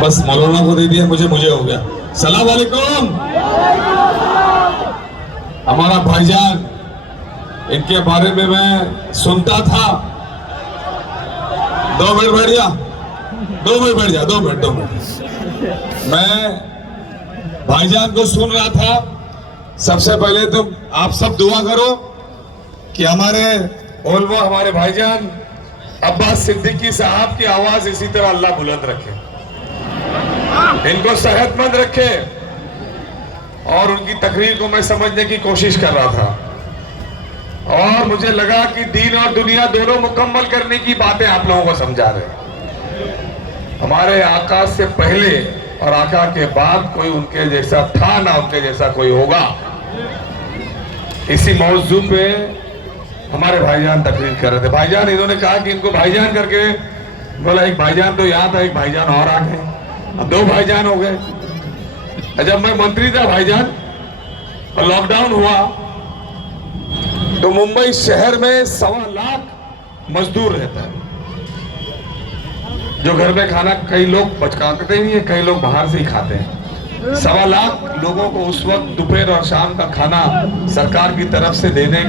बस मौलाना को दे दिया, मुझे हो गया। सलाम वालेकुम। हमारा भाईजान, इनके बारे में मैं सुनता था। 2 मिनट बैठ जा, 2 मिनट बैठ जा, 2 मिनट। मैं भाईजान को सुन रहा था। सबसे पहले तो आप सब दुआ करो कि हमारे भाईजान अब्बास सिद्दीकी साहब की आवाज इसी तरह अल्लाह बुलंद रखे, इनको सेहतमंद रखे। और उनकी तकरीर को मैं समझने की कोशिश कर रहा था और मुझे लगा कि दीन और दुनिया दोनों मुकम्मल करने की बातें आप लोगों को समझा रहे। हमारे आका से पहले और आका के बाद कोई उनके जैसा था ना उनके जैसा कोई होगा। इसी मौजू पे हमारे भाईजान तकरीर कर रहे थे। भाईजान, इन्होंने कहा कि इनको भाईजान करके बोला, एक भाईजान तो यहाँ था, एक भाईजान और आ गए, अब 2 भाईजान हो गए। जब मैं मंत्री था भाईजान और लॉकडाउन हुआ तो मुंबई शहर में 1.25 लाख मजदूर रहता है, जो घर में खाना कई लोग बचकाते ही नहीं है, कई लोग बाहर से ही खाते हैं। 1.25 लाख लोगों को उस वक्त दोपहर और शाम का खाना सरकार की तरफ से देने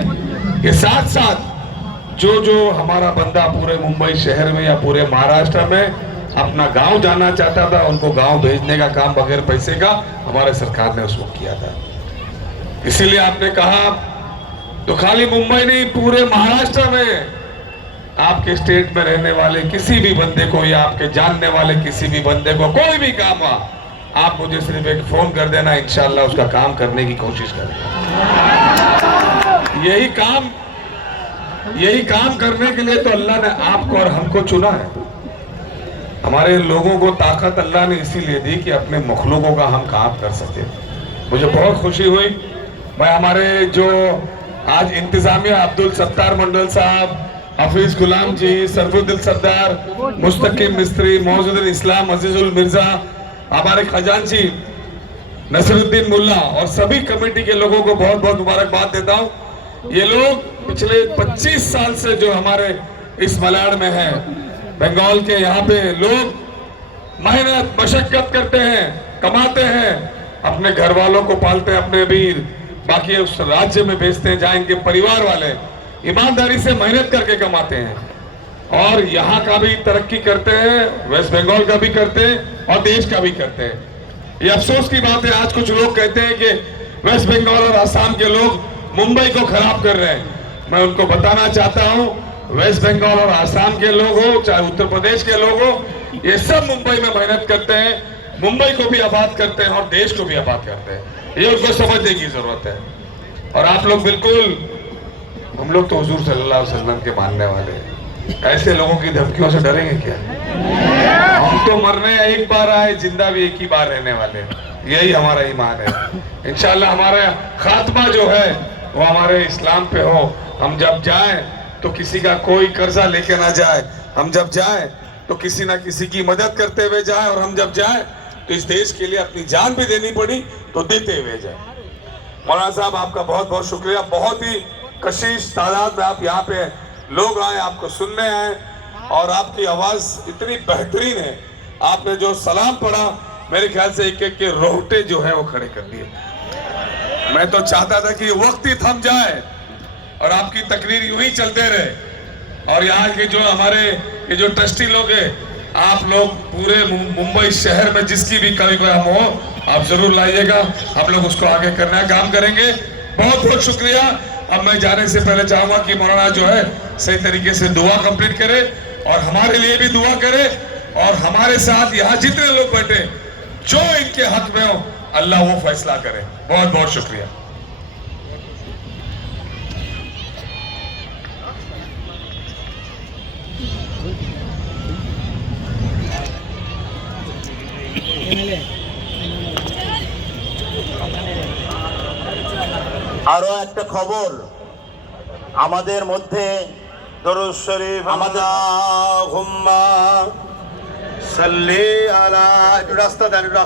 के साथ साथ जो हमारा बंदा पूरे मुंबई शहर में या पूरे महाराष्ट्र में अपना गांव जाना चाहता था, उनको गांव भेजने का काम बगैर पैसे का हमारे सरकार ने उस वक्त किया था। इसीलिए आपने कहा तो खाली मुंबई नहीं, पूरे महाराष्ट्र में आपके स्टेट में रहने वाले किसी भी बंदे को या आपके जानने वाले किसी भी बंदे को कोई भी काम हुआ, आप मुझे सिर्फ एक फोन कर देना, इंशाल्लाह उसका काम करने की कोशिश करेंगे। यही काम करने के लिए तो अल्लाह ने आपको और हमको चुना है। हमारे लोगों को ताकत अल्लाह ने इसीलिए दी कि अपने मखलूकों का हम काम कर सके। मुझे बहुत खुशी हुई। मैं हमारे जो आज इंतजामिया अब्दुल सत्तार मंडल साहब, हफीज गुलाम जी, सरफुद्दीन सरदार, मुस्तकीम मिस्त्री, मौजूद इस्लाम, अजीजुल मिर्जा, हमारे खजांची नसरुद्दीन मुल्ला और सभी कमेटी के लोगों को बहुत बहुत मुबारकबाद देता हूँ। ये लोग पिछले 25 साल से जो हमारे इस मलाड में है, बंगाल के यहाँ पे लोग मेहनत मशक्कत करते हैं, कमाते हैं, अपने घर वालों को पालते हैं, अपने भी बाकी उस राज्य में भेजते हैं जहाँ इनके परिवार वाले ईमानदारी से मेहनत करके कमाते हैं और यहाँ का भी तरक्की करते हैं, वेस्ट बंगाल का भी करते हैं और देश का भी करते हैं। ये अफसोस की बात है, आज कुछ लोग कहते हैं कि वेस्ट बंगाल और आसाम के लोग मुंबई को खराब कर रहे हैं। मैं उनको बताना चाहता हूँ, वेस्ट बंगाल और आसाम के लोग हो चाहे उत्तर प्रदेश के लोग हो, ये सब मुंबई में मेहनत करते हैं, मुंबई को भी आबाद करते हैं और देश को भी आबाद करते हैं। ये उनको समझने की जरूरत है। और आप लोग बिल्कुल, हम लोग तो हुजूर सल्लल्लाहु अलैहि वसल्लम के मानने वाले हैं, ऐसे लोगों की धमकियों से डरेंगे क्या? हम तो मरने एक बार आए, जिंदा भी एक ही बार रहने वाले हैं, यही हमारा ईमान है। इंशाल्लाह हमारा खात्मा जो है वो हमारे इस्लाम पे हो। हम जब जाएं तो किसी का कोई कर्जा लेके ना जाए, हम जब जाएं तो किसी ना किसी की मदद करते हुए जाए, और हम जब जाएं तो इस देश के लिए अपनी जान भी देनी पड़ी तो देते हुए जाए। मौलाना साहब, आपका बहुत बहुत शुक्रिया। बहुत ही कशिश तादाद में आप यहाँ पे लोग आए, आपको सुनने आए और आपकी आवाज इतनी बेहतरीन है। आपने जो सलाम पढ़ा, मेरे ख्याल से एक एक के रोहटे जो है वो खड़े कर दिए। मैं तो चाहता था कि वक्त ही थम जाए और आपकी तकरीर यूं ही चलते रहे। और यहाँ के जो हमारे ये जो ट्रस्टी लोग हैं, आप लोग पूरे मुंबई शहर में जिसकी भी कभी काम हो, आप जरूर लाइएगा, हम लोग उसको आगे करने का काम करेंगे। बहुत बहुत शुक्रिया। अब मैं जाने से पहले चाहूंगा कि मौलाना जो है सही तरीके से दुआ कंप्लीट करे और हमारे लिए भी दुआ करे, और हमारे साथ यहाँ जितने लोग बैठे जो इनके हक में हो, अल्लाह वो फैसला करे। बहुत बहुत शुक्रिया। আরো একটা খবর, আমাদের মধ্যে দরুদ শরীফ আল্লাহুম্মা সাল্লি আলা, রাস্তা দেন রাস্তা